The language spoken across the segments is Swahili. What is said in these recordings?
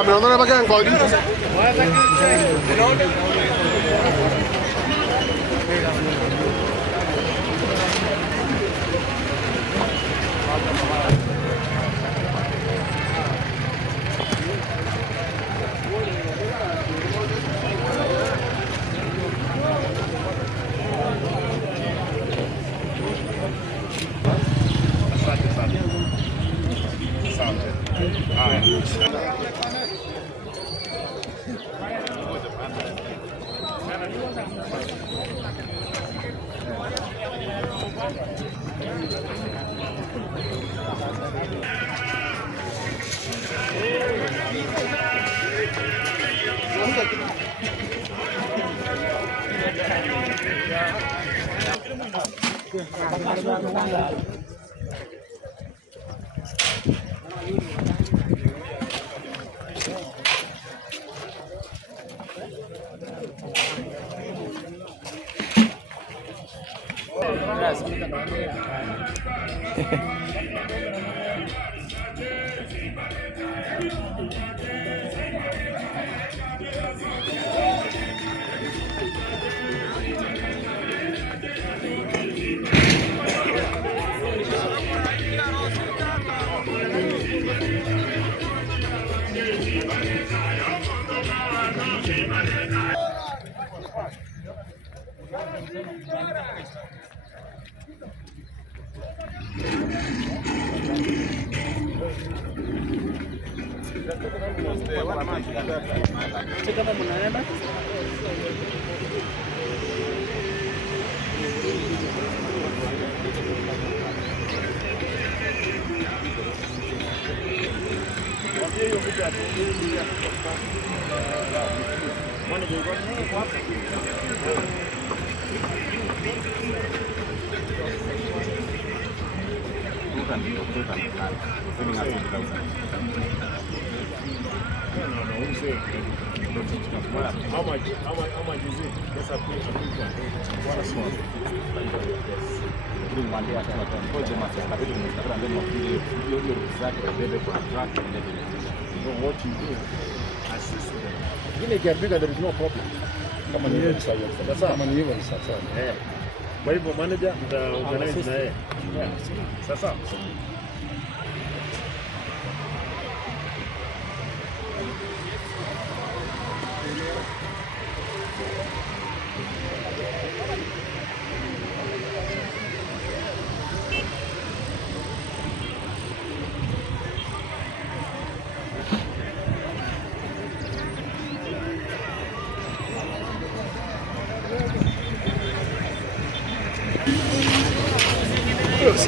camión no le va a quedar en cuadrito. How much is it? Just a plate of what a small. What you do, assist them. When they get bigger, there is no problem. Come on, you that's how many years. Yeah. But if a manager, the organizer, yeah, that's how.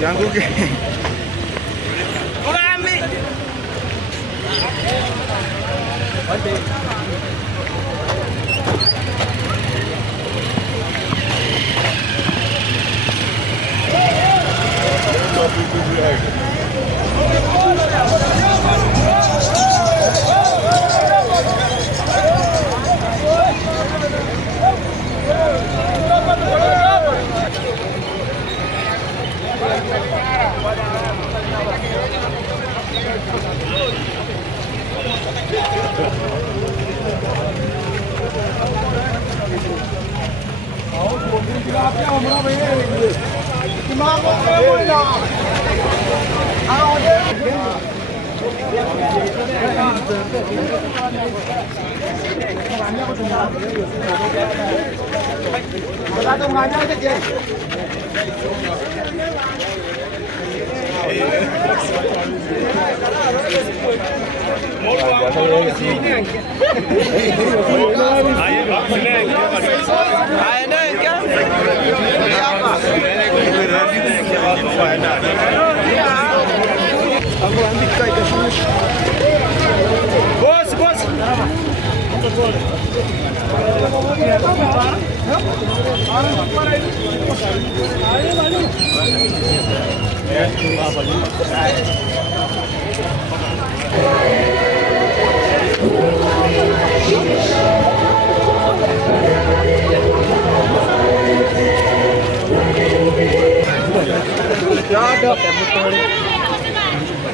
Usianguke.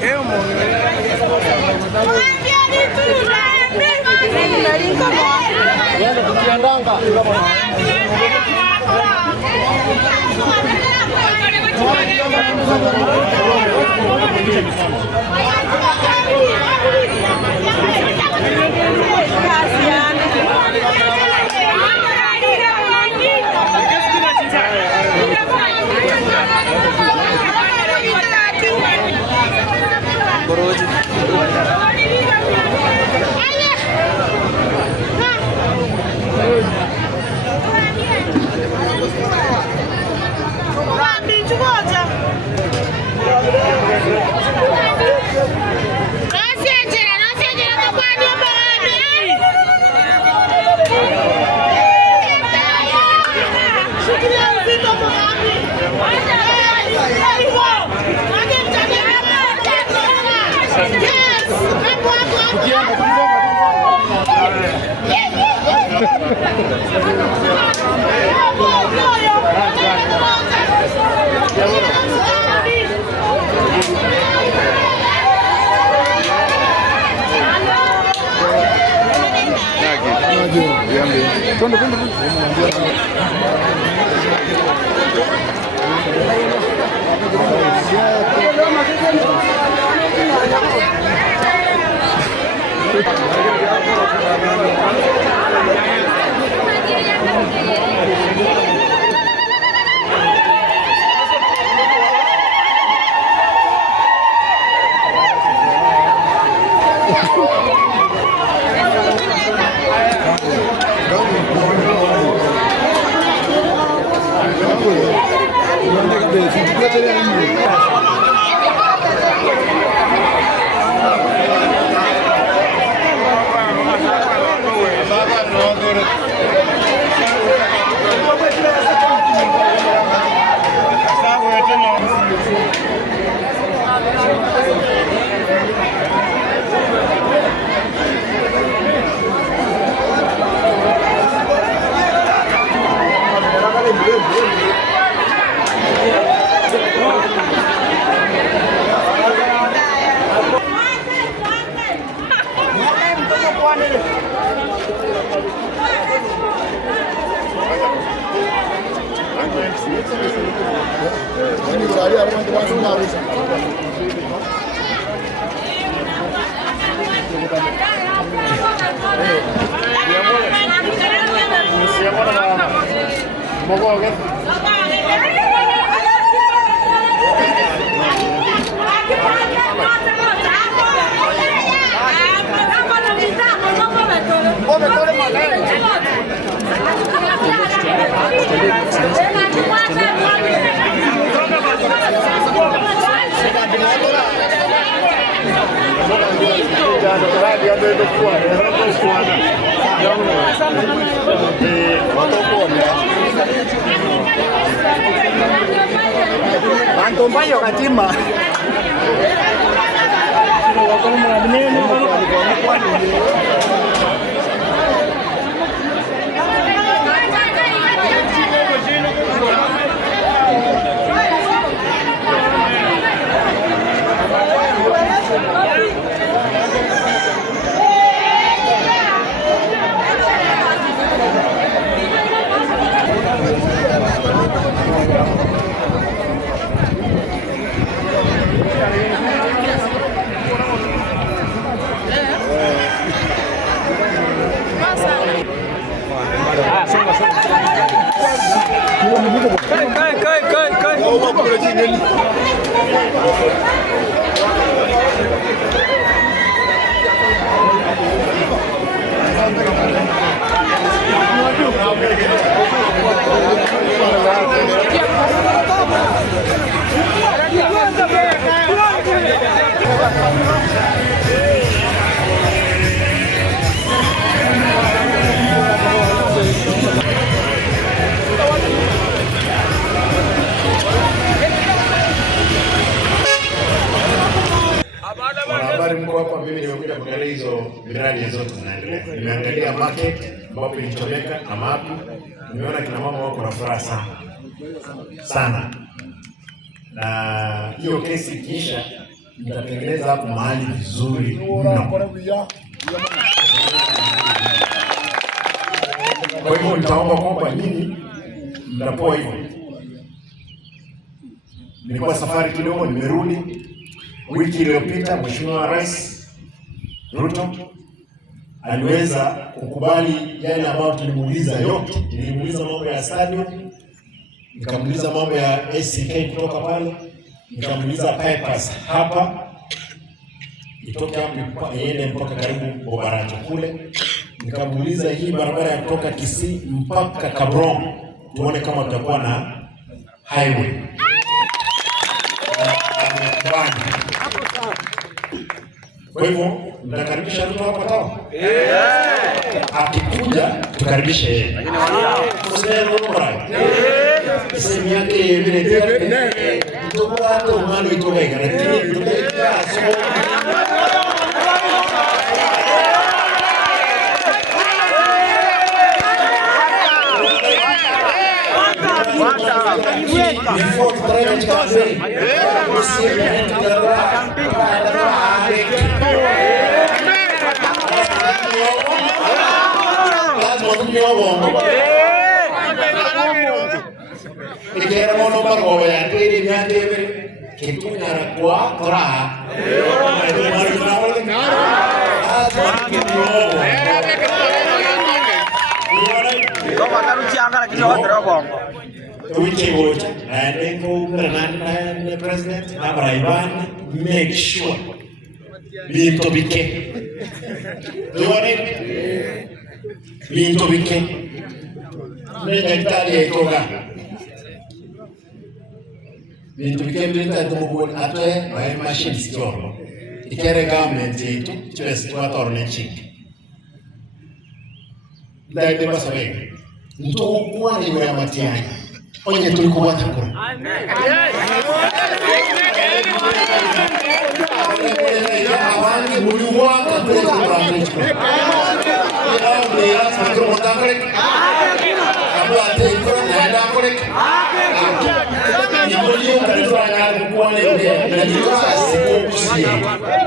Eu, mano. Antombayo katima. Wanahabari mko hapa, mimi nimekuja kuangalia hizo miradi zote zinaendelea. Nimeangalia market ambapo ilichomeka na mapi. Nimeona kina mama wako na furaha sana. Na hiyo kesi kisha nitatengeneza hapo mahali vizuri mno. Kwa hivyo nitaomba kwamba nyinyi mtapoa hivyo. Nilikuwa safari kidogo, nimerudi. Wiki iliyopita Mheshimiwa Rais Ruto aliweza kukubali yale ambayo tulimuuliza yote. Nilimuuliza mambo ya stadium, nikamuuliza mambo ya ACK kutoka pale, nikamuuliza bypass hapa itoke hapo iende mpaka karibu Bobaracho kule, nikamuuliza hii barabara ya kutoka Kisii mpaka Kabrong tuone kama tutakuwa na highway. Kwa hivyo mtakaribisha Ruto hapa tao? Akikuja tukaribishe yeye. Sehemu yake vile tena kutoka hata umano itoka lakini kutoka before private campaign, Ikera mono bago ya tiri nyate kitu nyara kwa tora. And President Abraham, make sure being to be king. Do you want it? Being to be king. Being to be king, being to be atoe by machines job. Ikere government itu chwes tuator nechik. Dai de basawe. Nto kwa ni wa matiani. Onye tulikuwa takura. Awani muliwa kabla kurangicho. Ila mira sakro motakre. Kabla teiko naenda kore. Ni muliwa kabla kurangicho kwa ni ndio siku.